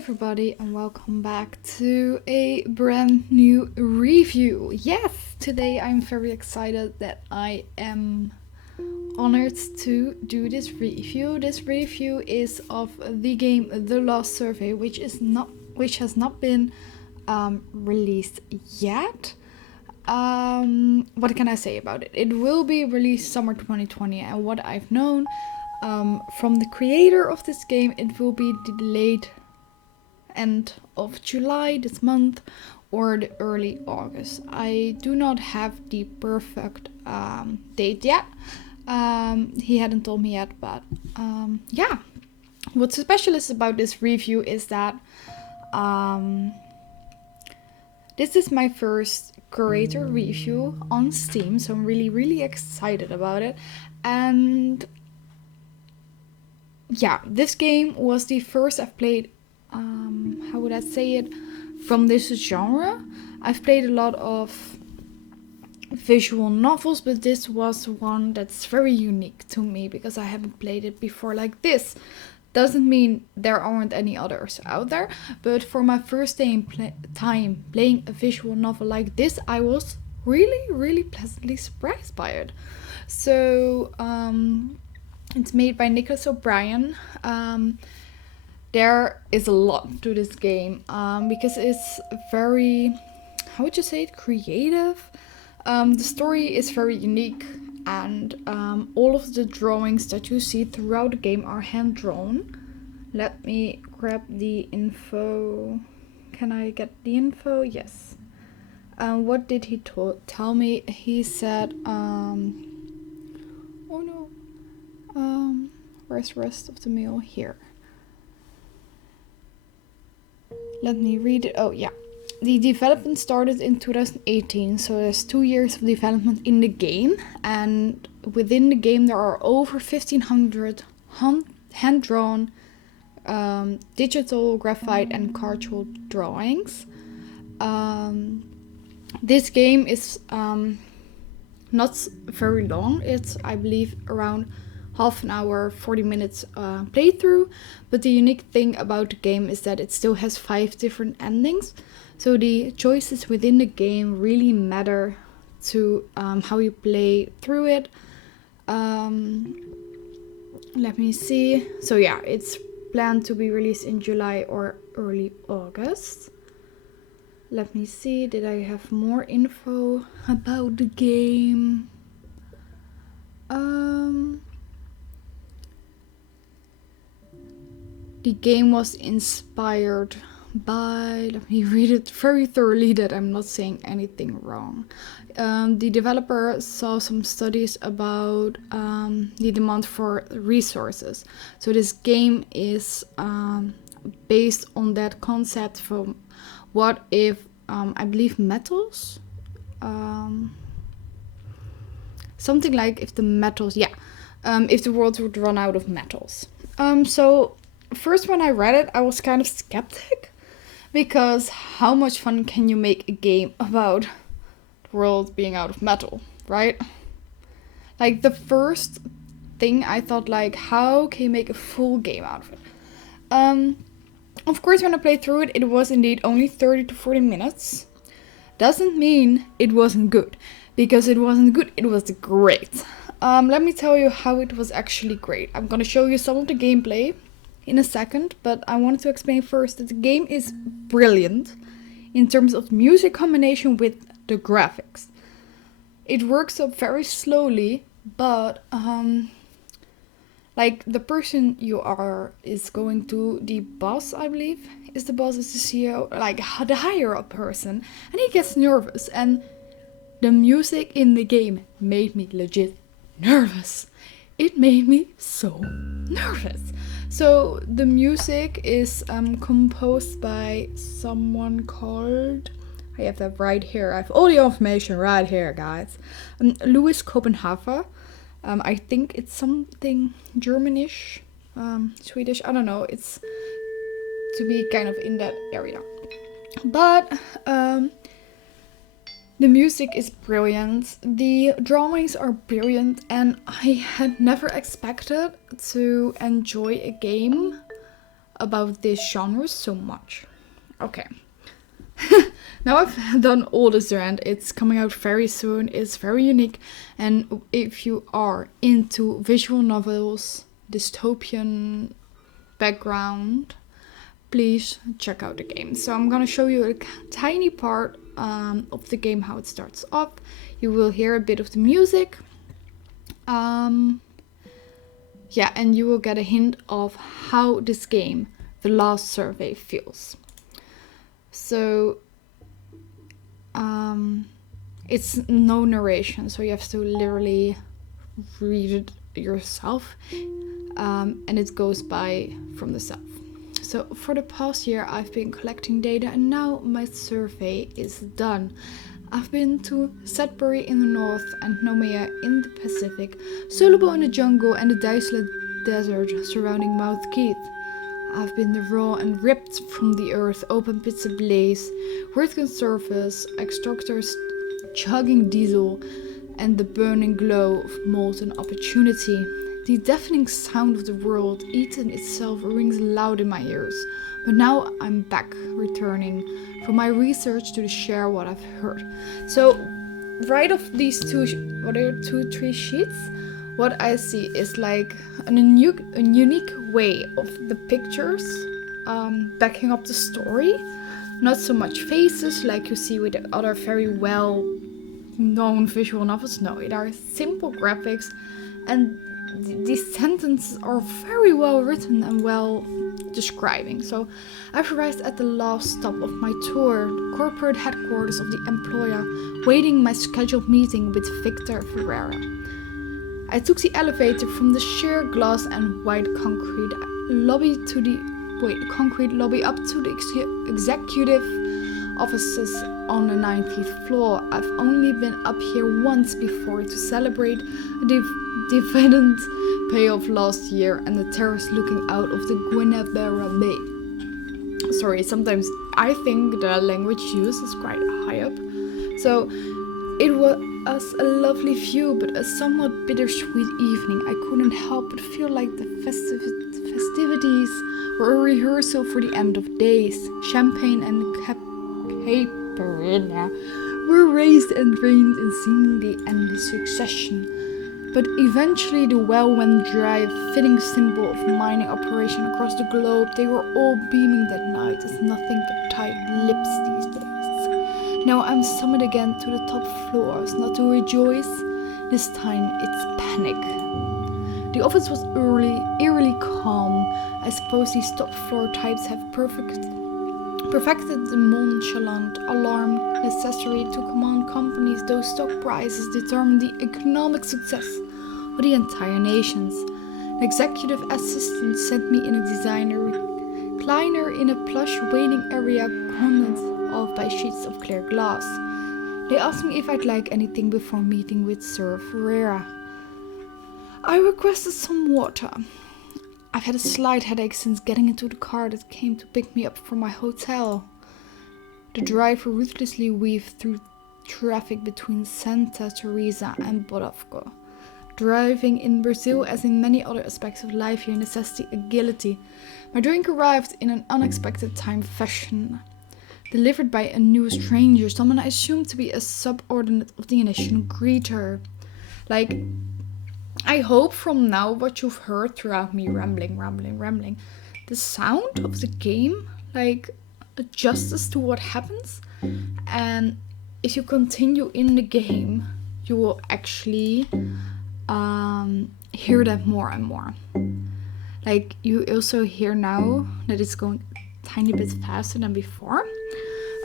everybody, and welcome back to a brand new review. Yes, today I'm very excited that I am honored to do this review. This review is of the game The Lost Survey, which has not been released yet. What can I say about it? It will be released summer 2020, and what I've known from the creator of this game, it will be delayed end of July this month or the early August. I do not have the perfect date yet. He hadn't told me yet, but yeah. What's special is about this review is that this is my first curator review on Steam, so I'm really excited about it. And yeah, this game was the first I've played, how would I say it, from this genre. I've played a lot of visual novels, but this was one that's very unique to me because I haven't played it before like this. Doesn't mean there aren't any others out there, but for my first time playing a visual novel like this, I was really pleasantly surprised by it. So it's made by Nicholas O'Brien. There is a lot to this game because it's very, how would you say it, creative. The story is very unique, and all of the drawings that you see throughout the game are hand drawn. Let me grab the info. Can I get the info? Yes. What did he tell me? He said, oh no, where's the rest of the mail? Here. Let me read it. Oh yeah. The development started in 2018, so there's 2 years of development in the game, and within the game there are over 1,500 hand-drawn digital, graphite and cardboard drawings. This game is not very long. It's, I believe, around half an hour, 40 minutes playthrough, but the unique thing about the game is that it still has 5 different endings. So the choices within the game really matter to how you play through it. Let me see. So yeah, it's planned to be released in July or early August. Let me see, did I have more info about the game? The game was inspired by, let me read it very thoroughly that I'm not saying anything wrong. The developer saw some studies about the demand for resources. So this game is based on that concept from what if, I believe metals? Something like if the metals, if the world would run out of metals. So first when I read it, I was kind of skeptic, because how much fun can you make a game about the world being out of metal, right? Like the first thing I thought, like, how can you make a full game out of it? Of course, when I played through it, it was indeed only 30 to 40 minutes. Doesn't mean it wasn't good, because it wasn't good, it was great. Let me tell you how it was actually great. I'm gonna show you some of the gameplay in a second, but I wanted to explain first that the game is brilliant in terms of music combination with the graphics. It works up very slowly, but like the person you are is going to the boss, I believe is the boss, is the CEO, like the higher up person, and he gets nervous, and the music in the game made me legit nervous. It made me so nervous. So the music is composed by someone called, I have that right here, I have all the information right here, guys. Louis Copenhagen. I think it's something Germanish, Swedish, I don't know, it's to be kind of in that area. But the music is brilliant, the drawings are brilliant, and I had never expected to enjoy a game about this genre so much. Okay. Now I've done all this rant. It's coming out very soon. It's very unique. And if you are into visual novels, dystopian background, please check out the game. So I'm gonna show you a tiny part of the game, how it starts off. You will hear a bit of the music. Yeah, and you will get a hint of how this game, The Last Survey, feels. So, it's no narration, so you have to literally read it yourself, and it goes by from the self. So, for the past year, I've been collecting data, and now my survey is done. I've been to Sudbury in the north and Noumea in the Pacific, Sulubo in the jungle and the desolate desert surrounding Mount Keith. I've been the raw and ripped from the earth, open pits ablaze, working surface, extractors chugging diesel, and the burning glow of molten opportunity. The deafening sound of the world eating itself rings loud in my ears. But now I'm back, returning from my research to share what I've heard. So, right off these three sheets, what I see is like a unique way of the pictures backing up the story. Not so much faces like you see with the other very well known visual novels. No, it are simple graphics, and these sentences are very well written and well describing. So I've arrived at the last stop of my tour, the corporate headquarters of the employer, waiting my scheduled meeting with Victor Ferreira. I took the elevator from the sheer glass and white concrete lobby up to the executive offices on the 19th floor. I've only been up here once before to celebrate the dividend payoff last year and the terrace looking out of the Guinevere Bay. Sorry, sometimes I think the language used is quite high up. So it was a lovely view, but a somewhat bittersweet evening. I couldn't help but feel like the festivities were a rehearsal for the end of days. Champagne and caipirinha were raised and drained in seemingly endless succession. But eventually the well went dry, a fitting symbol of mining operation across the globe. They were all beaming that night as nothing but tight lips these days. Now I'm summoned again to the top floors, not to rejoice. This time it's panic. The office was eerily calm. I suppose these top floor types have perfected the nonchalant alarm necessary to command companies. Those stock prices determine the economic success of the entire nations. An executive assistant sent me in a designer recliner in a plush waiting area cornered off by sheets of clear glass. They asked me if I'd like anything before meeting with Sir Ferreira. I requested some water. I've had a slight headache since getting into the car that came to pick me up from my hotel. The driver ruthlessly weaved through traffic between Santa Teresa and Botafogo. Driving in Brazil, as in many other aspects of life here, necessity agility. My drink arrived in an unexpected time fashion. Delivered by a new stranger, someone I assumed to be a subordinate of the initial greeter. Like, I hope from now what you've heard throughout me rambling, the sound of the game, like, adjusts to what happens. And if you continue in the game, you will actually hear that more and more. Like, you also hear now that it's going a tiny bit faster than before.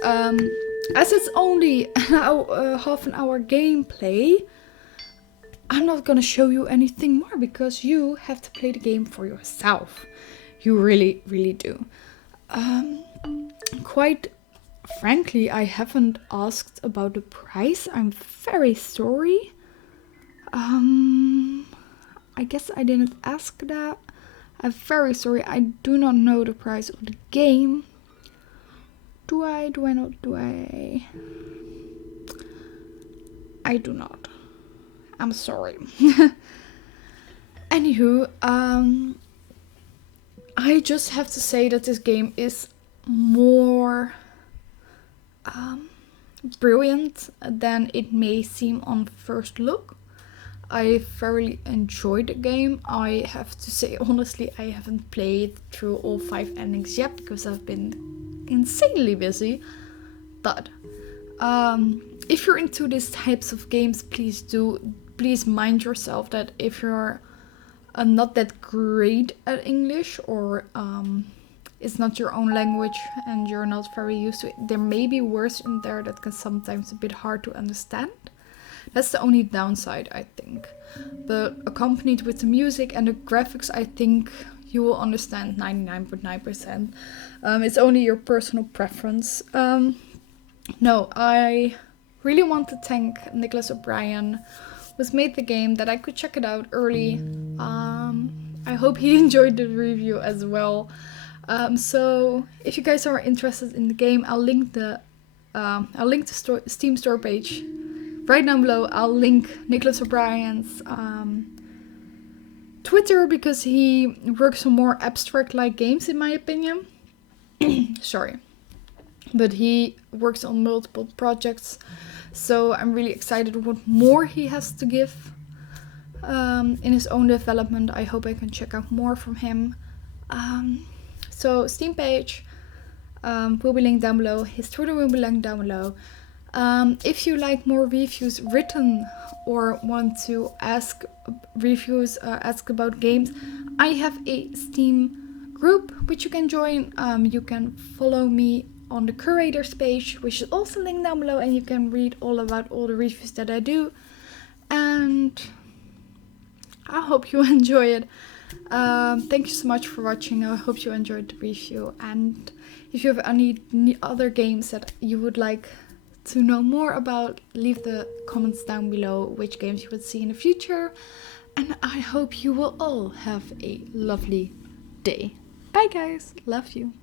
As it's only half an hour gameplay, I'm not gonna show you anything more because you have to play the game for yourself. You really, really do. Quite frankly, I haven't asked about the price. I'm very sorry. I guess I didn't ask that. I'm very sorry. I do not know the price of the game. Do I? Do I not? Do I? I do not. I'm sorry. Anywho, I just have to say that this game is more brilliant than it may seem on first look. I thoroughly enjoyed the game. I have to say, honestly, I haven't played through all 5 endings yet because I've been insanely busy. But if you're into these types of games, please mind yourself that if you're not that great at English, or it's not your own language and you're not very used to it, there may be words in there that can sometimes be a bit hard to understand. That's the only downside, I think. But accompanied with the music and the graphics, I think you will understand 99.9%. It's only your personal preference. No, I really want to thank Nicholas O'Brien, who's made the game, that I could check it out early. I hope he enjoyed the review as well. So if you guys are interested in the game, I'll link the Steam store page right down below. I'll link Nicholas O'Brien's Twitter, because he works on more abstract-like games, in my opinion. Sorry. But he works on multiple projects, so I'm really excited what more he has to give in his own development. I hope I can check out more from him. So Steam page will be linked down below. His Twitter will be linked down below. If you like more reviews written or want to ask about games, I have a Steam group which you can join. You can follow me on the curators page, which is also linked down below, and you can read all about all the reviews that I do. And I hope you enjoy it. Thank you so much for watching. I hope you enjoyed the review, and if you have any other games that you would like to know more about, leave the comments down below which games you would see in the future. And I hope you will all have a lovely day. Bye guys, love you.